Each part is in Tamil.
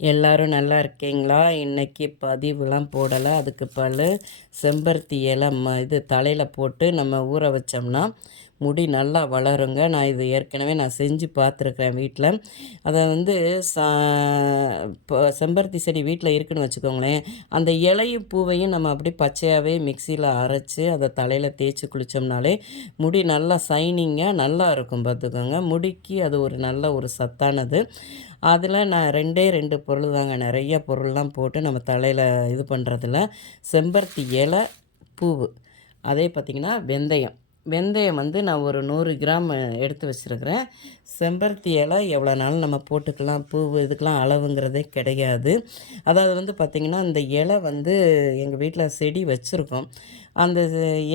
எல்லாரும் நல்லா இருக்கீங்களா? இன்றைக்கி பதிவுலாம் போடலை. அதுக்கு பல் செம்பருத்தி இலை ம இது தலையில் போட்டு நம்ம ஊற வச்சோம்னா முடி நல்லா வளருங்க. நான் இது ஏற்கனவே நான் செஞ்சு பார்த்துருக்குறேன் வீட்டில். அதை வந்து சா இப்போ செம்பருத்தி செடி வீட்டில் இருக்குன்னு வச்சுக்கோங்களேன். அந்த இலையும் பூவையும் நம்ம அப்படியே பச்சையாகவே மிக்சியில் அரைச்சி அதை தலையில் தேய்ச்சி குளித்தோம்னாலே முடி நல்லா சைனிங்காக நல்லா இருக்கும் பார்த்துக்கோங்க. முடிக்கு அது ஒரு நல்ல ஒரு சத்தானது. அதில் நான் ரெண்டே ரெண்டு பொருள் தாங்க. நிறைய பொருள்லாம் போட்டு நம்ம தலையில் இது பண்ணுறதில் செம்பருத்தி இலை பூவு. அதே பார்த்திங்கன்னா வெந்தயம். வெந்தயம் வந்து நான் ஒரு நூறு கிராம் எடுத்து வச்சுருக்கிறேன். செம்பருத்தி இலை எவ்வளோ நாளும் நம்ம போட்டுக்கலாம் பூ இதுக்கெலாம் அளவுங்கிறதே கிடையாது. அதாவது வந்து பார்த்திங்கன்னா இந்த இலை வந்து எங்கள் வீட்டில் செடி வச்சுருக்கோம். அந்த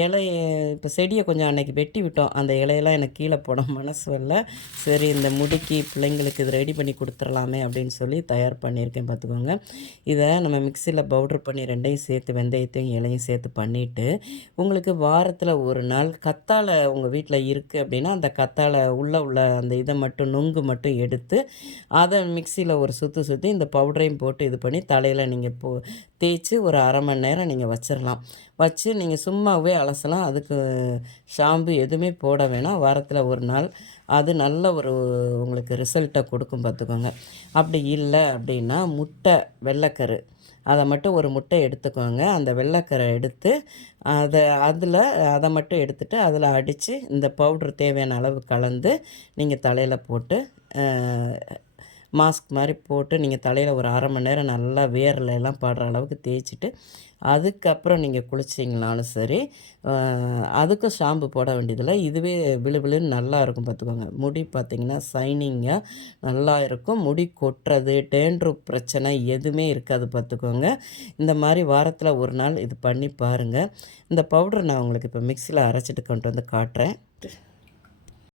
இலைய இப்போ செடியை கொஞ்சம் அன்றைக்கி வெட்டி விட்டோம். அந்த இலையெல்லாம் எனக்கு கீழே போட மனசு வரல. சரி இந்த முடுக்கி பிள்ளைங்களுக்கு இது ரெடி பண்ணி கொடுத்துடலாமே அப்படின்னு சொல்லி தயார் பண்ணியிருக்கேன் பார்த்துக்கோங்க. இதை நம்ம மிக்சியில் பவுட்ரு பண்ணி ரெண்டையும் சேர்த்து வெந்தயத்தையும் இலையும் சேர்த்து பண்ணிவிட்டு உங்களுக்கு வாரத்தில் ஒரு நாள் கத் கத்தாழை உங்கள் வீட்டில் இருக்குது அப்படின்னா அந்த கத்தாழை உள்ளே உள்ள அந்த இதை மட்டும் நுங்கு மட்டும் எடுத்து அதை மிக்சியில் ஒரு சுற்றி சுற்றி இந்த பவுடரையும் போட்டு இது பண்ணி தலையில் நீங்கள் போ தேய்ச்சி ஒரு அரை மணி நேரம் நீங்கள் வச்சிடலாம் வச்சு நீங்கள் சும்மாவே அலசலாம். அதுக்கு ஷாம்பு எதுவுமே போட வேணாம். வாரத்தில் ஒரு நாள். அது நல்ல ஒரு உங்களுக்கு ரிசல்ட்டை கொடுக்கும் பார்த்துக்கோங்க. அப்படி இல்லை அப்படின்னா முட்டை வெள்ளைக்கரு. அதை மட்டும் ஒரு முட்டை எடுத்துக்கோங்க. அந்த வெள்ளைக்கரை எடுத்து அதை அதில் அதை மட்டும் எடுத்துகிட்டு அதில் அடித்து இந்த பவுட்ரு தேவையான அளவு கலந்து நீங்கள் தலையில் போட்டு மாஸ்க் மாதிரி போட்டு நீங்கள் தலையில் ஒரு அரை மணி நேரம் நல்லா வேரில் எல்லாம் படுற அளவுக்கு தேய்ச்சிட்டு அதுக்கப்புறம் நீங்கள் குளிச்சிங்கனாலும் சரி அதுக்கும் ஷாம்பு போட வேண்டியதில்லை. இதுவே விழுவிழுன்னு நல்லா இருக்கும் பார்த்துக்கோங்க. முடி பார்த்திங்கன்னா சைனிங்காக நல்லா இருக்கும். முடி கொட்டுறது டேண்ட்ரு பிரச்சனை எதுவுமே இருக்காது பார்த்துக்கோங்க. இந்த மாதிரி வாரத்தில் ஒரு நாள் இது பண்ணி பாருங்கள் இந்த பவுடர் நான் உங்களுக்கு இப்போ மிக்சியில் அரைச்சிட்டு கொண்டு வந்து காட்டுறேன்.